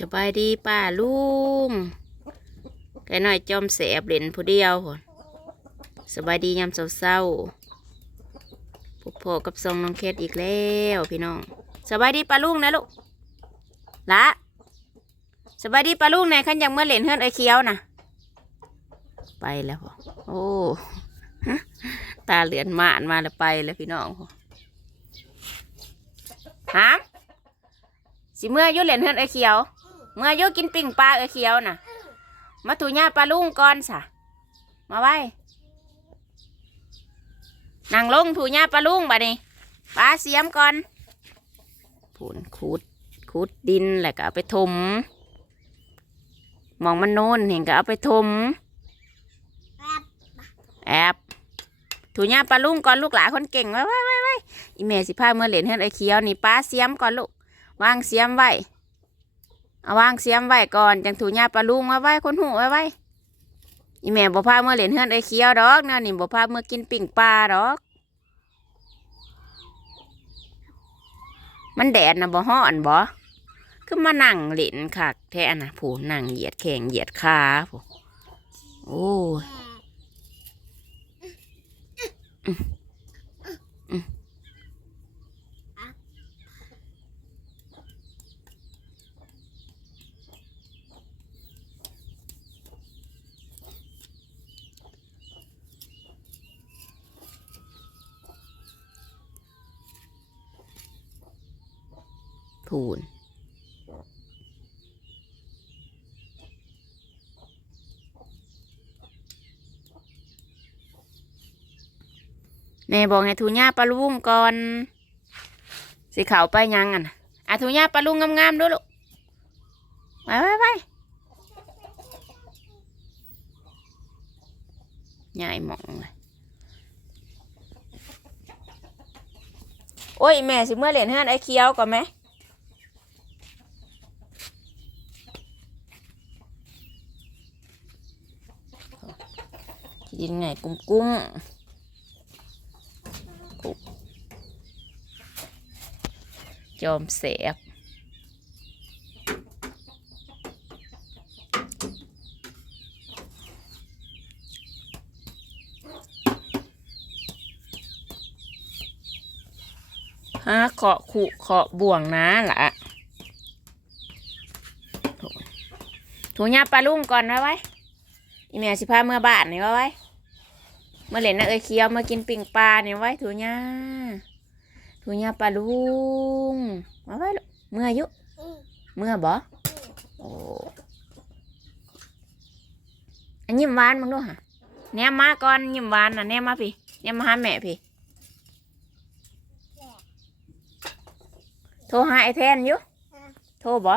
สบายดีป้าลุงไก่น้อยจอมแสบเหรียญผู้เดียวพุ่นสบายดียามเศร้าๆพบพ่อกับซองน้องเคสอีกแล้วพี่น้องสบายดีป้าลุงนะลูกละสบายดีป้าลุงไหนขันยังเมื่อเหรียญเฮือนไอเคี้ยวนะไปแล้วพ่อโอ้ตาเหลือนหมานมาแล้วไปแล้วพี่น้องพ่อหามสิเมื่อยุเล่นเฮือนไอเขียว เมื่ออยุกินปิ่งปลาไอเขียวน่ะ มาถูหญ้าปลาลุงก่อนสะมาไว้นั่งลงถูหญ้าปลาลุงบัดนี้ปลาเสียมก่อนผูนขุดขุดดินแล้วก็เอาไปถมมองมันโน่นเห็นก็เอาไปถมแอบถูหญ้าปลาลุงก่อนลูกหลานคนเก่งไว้ไว้ไว้ไว้อีเมสิพาเมื่อเล่นเฮือนไอเขียวนี่ปลาเสียมก่อนลูกวางเสียมไว้ เอาวางเสียมไว้ก่อนจังถูหญ้าปลาลุงมาไว้คนหูไว้ไว้อีแม่บ่พาเมื่อเล่นเฮือนไอ้เคียวดอกเนะนี่บ่พาเมื่อกินปิ่งปลาดอก มันแดดนะบ่ฮ้อนบ่คือมานั่งเล่นคักแท้นะผู้นั่งเหยียดแข้งเหยียดขาผู้โอ้ย พูนแม่บอกให้ทูญ่าปลาลุงก่อนสิเขาวไปยังอะอะทูญ่าปลาลุงงามๆด้วยลูกไปไปไปใหญ่หมองเลยโอ้ยแม่สิเมื่อเหรียญเฮือนไอ้เคี้ยวก่อนไหม กินไงกุ้งกุ้งจอมเสียบฮะเคาะขุเคาะบ่วงนะล่ะถูหญ้าปลาลุ่งก่อนไว้ไว้อีเมียสิพาเมื่อบ้านนี่ไว้ไว้ มื่อเล่นนะเอ้ยเคียวมากินปิ่งปลาเนี่ยไว้ถูญ่าถูญ่าปลาลุงมาไว้ลูกเมื่ออยุเมื่อบ่โอ้อันยิ้มหวานมึงดูฮะแนมมาก่อนยิ้มหวานน่ะแนมมาพี่แนมมาหาแม่พี่โทรหาไอ้แทนอยู่โทรบ่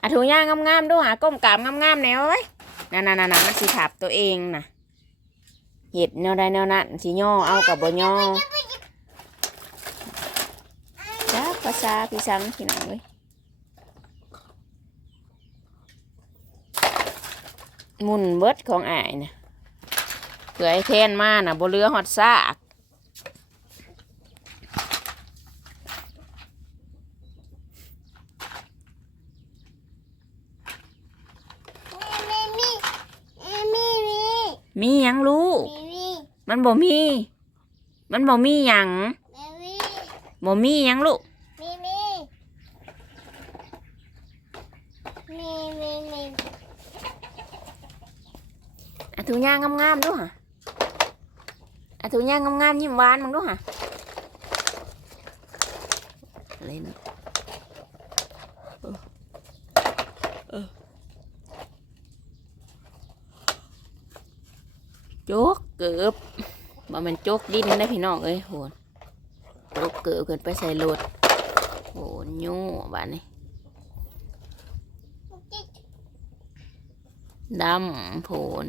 อะถูย่างงามๆด้วยหาก้มกราบงามๆแนวไว้นั่นๆๆๆมันสิถับตัวเองนะเห็ดแนวใดแนวนั้นสิย่อเอากับบย่อจ้าภาษาพี่สังพี่น้องเว้ยมุนเบิดของอ้ายน่ะเผื่อไอ้เทนมาน่ะบเหลือฮอดซาก มีมีมีมี มีหยังลูกมีมีมันบ่มี มันบ่มีหยังมีบ่มีหยังลูกมีมีมีมีมีอะถูย่างงามๆดูฮะอะถูย่างงามๆยิ้มหวานมึงดูฮะเล่นเออเออ โจกเกือบบ่มันโจกดินได้พี่น้องเอ้ยโหนโจกเกือบเกินไปใส่รถโหนยู่บ้านนี้ดำโผน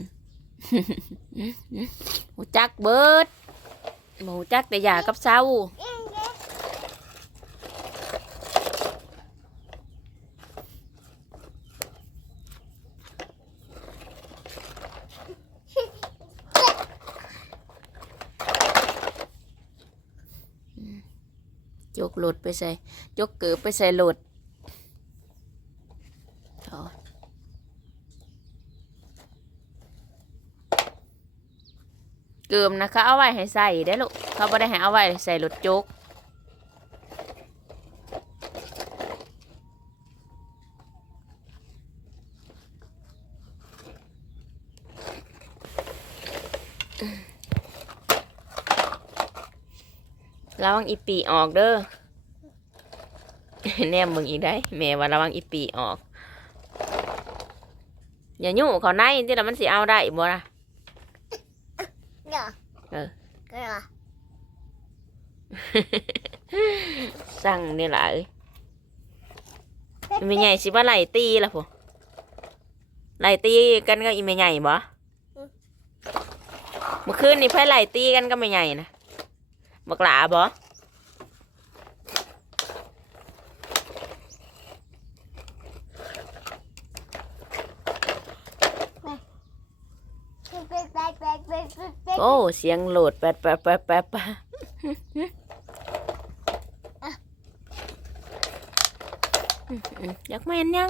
หูจักเบิดหมูจักแต่ยากับเศร้า จ กโหลดไปใส่จกเกือบไปใส่โหลดเอาเกือบนะคะเอาไว้ให้ใส่ได้ลูกเขาไม่ได้ให้เอาไว้ใส่รถจกระวังอีปีออกเด้อ แนมมึงอีกได้ แม่ว่าระวังอีปีออก อย่ายุ่งเขาในที่ละมันสิเอาได้บ่ล่ะเดี๋ยวเออเดี๋ยวสั่งนี่ล่ะเอ้ยอีแม่ใหญ่สิว่าไล่ตีล่ะพวไล่ตีกันก็อีแม่ใหญ่บ่เมื่อคืนนี่ไผไล่ตีกันก็แม่ใหญ่นะบักหลาบ่ แป๊บแป๊บแป๊บแป๊บแป๊บแป๊บ โอ้ เสียงโหลดแปดแปดแปดแปดแปดอยากแม่นยัง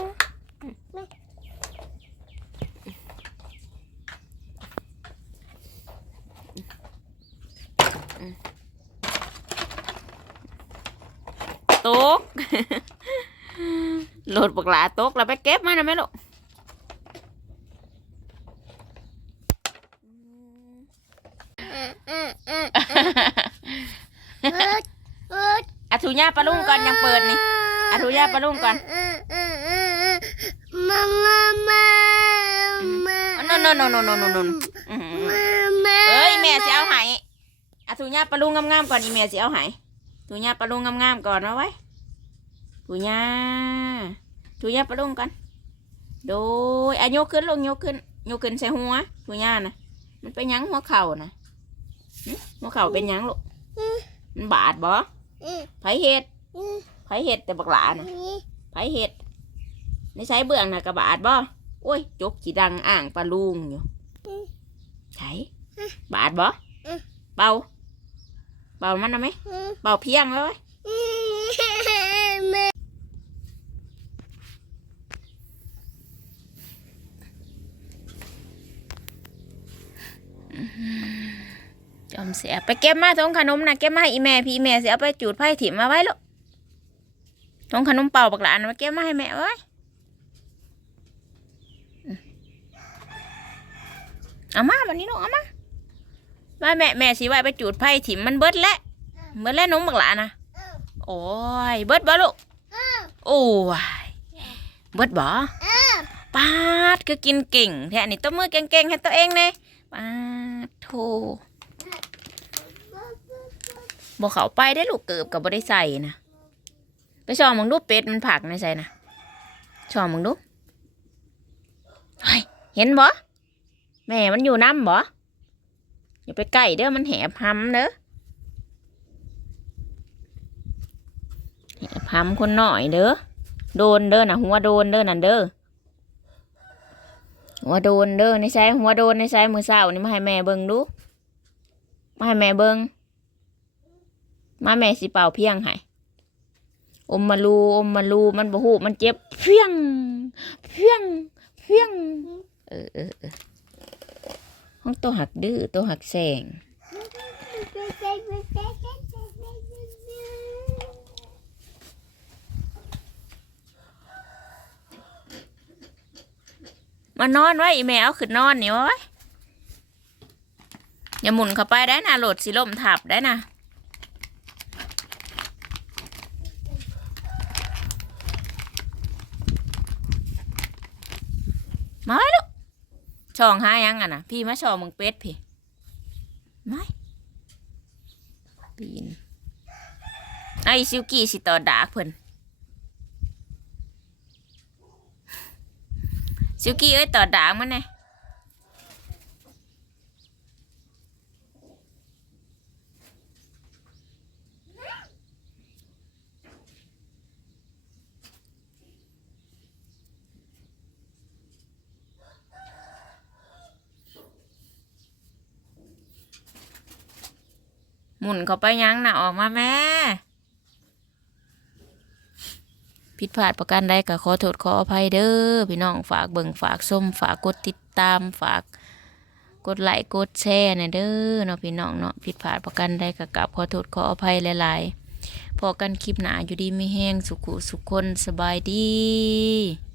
ตกโหลดปากหลาตกแล้วไปเก็บมานะแม่ลูก อืมอืมอืมอื มอาทุญาปลาลุงก่อนยังเปิดนี่อะทุย่าปลาลุงก่อนมามามามาโนโนโนโนโนโนโนอืมมามาเอ้ยแม่สิเอาให้อาทุญาปลาลุงงามๆก่อนอีแม่สิเอาให้ทุญาปลาลุงงามๆก่อนเอาไว้ทุญาทุญาปลาลุงก่อนโดยอายุขึ้นลงยกขึ้นยกขึ้นใส่หัวทุญานะมันเป็นหยังหัวเข่านะหึหัวเข่าเป็นหยังลูกมันบาดบ่อืม ไผเห็ดอืมไผเห็ดแต่บักหลานะนี่ไผเห็ดในใช้เบื้องน่ะกระบาดบ่โอ้ยจกจีดังอ่างปลาลุงอยู่ใช่บาดบ่เบาเบามันนะไหมอืมเบาเพียงเลยอืมแม่ จอ มเสียไปเก็บมาทงขนมนะเก็บมาให้อีแม่พี่แม่เสียเอาไปจูดไผ่ถิ่มมาไว้ลูกทงขนมเป่าบักหลานมาเก็บมาให้แม่ไว้เอามาวันนี้ลูกเอามามาแม่แม่สิไว้ไปจูดไผ่ถิ่มมันเบิดแล้วเบิดแล้วนมบักหลานนะโอ้ยเบิดบ่ลูกโอ้ยเบิดบ่ปาดก็กินเก่งแท้นี่ตัวมือเก่งๆให้ตัวเองเน่ปาดโธ บอกเขาไปได้ลูกเกือบกับบได้ใส่นะไปชอมึงดูเป็ดมันผักในใส่นะชอมึงดูเฮ้ยเห็นบ่แม่มันอยู่น้ำบ่อย่าไปใกล้เด้อมันแหบหำเด้อแหบหำคนหน่อยเด้อโดนเด้อนะหัวโดนเด้อนั่นเด้อหัวโดนเด้อในใส่หัวโดนในใส่มือเศร้านี่มาให้แม่เบิ่งดูมาให้แม่เบิ่ง มาแม่สิเป่าเพียงให้อมมาลูอมมาลูมันบ่ฮู้มันเจ็บเพียง เพียง เพียง เออเออเออห้องตัวหักดื้อตัวหักแสงมานอนไว้อีแม่เอาขึ้นนอนนี่ไว้อย่าหมุนเข้าไปได้นะโหลดสิล่มทับได้นะ มาไว้ลูก ช่องหายังอะนะพี่มาช่องมึงเป็ดพี่ไม่ปีนไอซิวกี้สิต่อดาเพิ่นซิวกี้เอ้ยต่อดามันไง มุนเขาไปยังนะออกมาแม่ผิดพลาดประการใดก็ขอโทษขออภัยเด้อพี่น้องฝากเบิ่งฝากส้มฝากกดติดตามฝากกดไลค์กดแชร์นะเด้อเนาะพี่น้องเนาะผิดพลาดประการใดก็กราบขอโทษขออภัยหลายๆพอกันคลิปหนาอยู่ดีไม่แห้งสุขุสุขคนสบายดี